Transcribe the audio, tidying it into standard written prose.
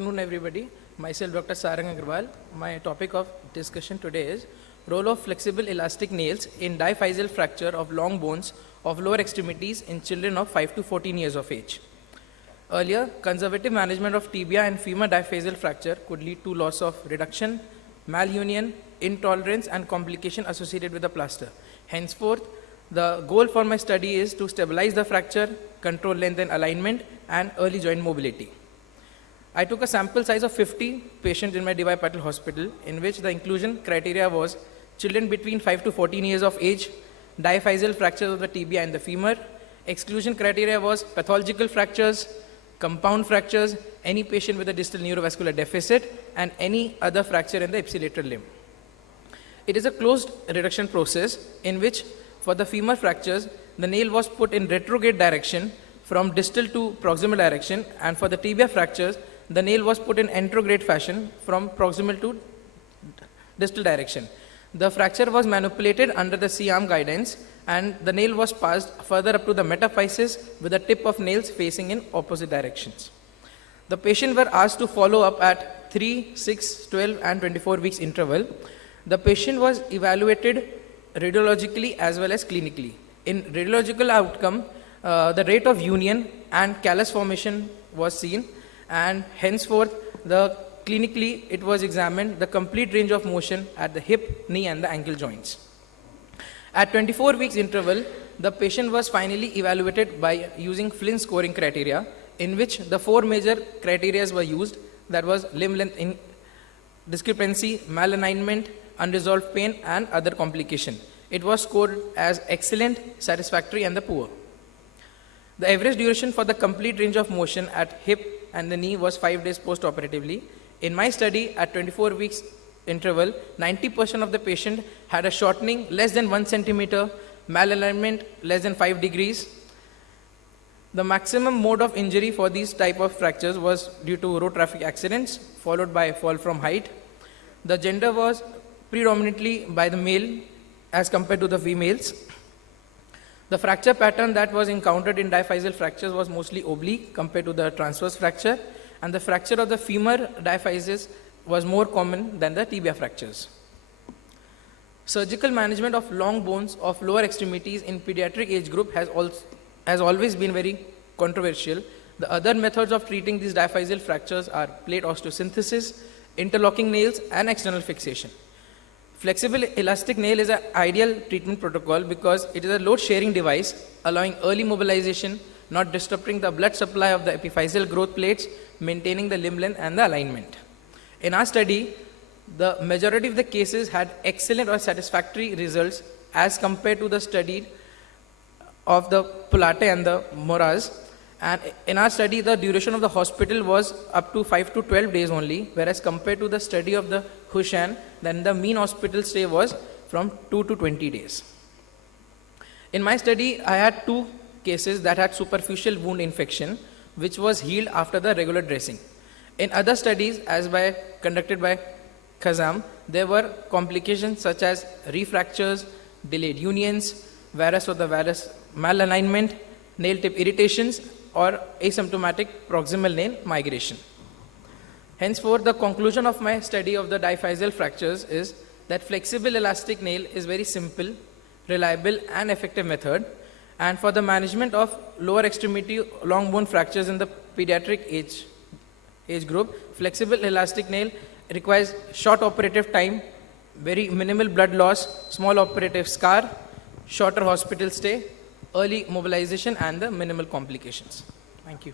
afternoon, everybody. Myself, Dr. Sarang Agrawal. My topic of discussion today is role of flexible elastic nails in diaphyseal fracture of long bones of lower extremities in children of 5 to 14 years of age. Earlier, conservative management of tibia and femur diaphyseal fracture could lead to loss of reduction, malunion, intolerance, and complication associated with the plaster. Henceforth, the goal for my study is to stabilize the fracture, control length and alignment, and early joint mobility. I took a sample size of 50 patients in my DY Patil hospital, in which the inclusion criteria was children between 5 to 14 years of age, diaphyseal fractures of the tibia and the femur. Exclusion criteria was pathological fractures, compound fractures, any patient with a distal neurovascular deficit, and any other fracture in the ipsilateral limb. It is a closed reduction process in which for the femur fractures, the nail was put in retrograde direction from distal to proximal direction, and for the tibia fractures, the nail was put in anterograde fashion from proximal to distal direction. The fracture was manipulated under the C-arm guidance, and the nail was passed further up to the metaphysis with the tip of nails facing in opposite directions. The patient were asked to follow up at 3, 6, 12, and 24 weeks interval. The patient was evaluated radiologically as well as clinically. In radiological outcome, the rate of union and callus formation was seen, and henceforth, clinically it was examined the complete range of motion at the hip, knee, and the ankle joints. At 24 weeks interval, the patient was finally evaluated by using Flynn scoring criteria, in which the 4 major criteria were used, that was limb length discrepancy, malalignment, unresolved pain, and other complication. It was scored as excellent, satisfactory, and the poor. The average duration for the complete range of motion at hip and the knee was 5 days post-operatively. In my study, at 24 weeks interval, 90% of the patient had a shortening less than 1 centimeter, malalignment less than 5 degrees. The maximum mode of injury for these type of fractures was due to road traffic accidents, followed by fall from height. The gender was predominantly by the male as compared to the females. The fracture pattern that was encountered in diaphyseal fractures was mostly oblique compared to the transverse fracture, and the fracture of the femur diaphysis was more common than the tibia fractures. Surgical management of long bones of lower extremities in pediatric age group has always been very controversial. The other methods of treating these diaphyseal fractures are plate osteosynthesis, interlocking nails, and external fixation. Flexible elastic nail is an ideal treatment protocol because it is a load sharing device allowing early mobilization, not disrupting the blood supply of the epiphyseal growth plates, maintaining the limb length and the alignment. In our study, the majority of the cases had excellent or satisfactory results as compared to the study of the Pulate and the Moraz. And in our study, the duration of the hospital was up to 5 to 12 days only, whereas compared to the study of the Hushan, then the mean hospital stay was from 2 to 20 days. In my study, I had 2 cases that had superficial wound infection, which was healed after the regular dressing. In other studies, conducted by Khazam, there were complications such as refractures, delayed unions, varus or the varus malalignment, nail tip irritations, or asymptomatic proximal nail migration. Henceforth, the conclusion of my study of the diaphyseal fractures is that flexible elastic nail is very simple, reliable, and effective method. And for the management of lower extremity long bone fractures in the pediatric age group, flexible elastic nail requires short operative time, very minimal blood loss, small operative scar, shorter hospital stay, early mobilization, and the minimal complications. Thank you.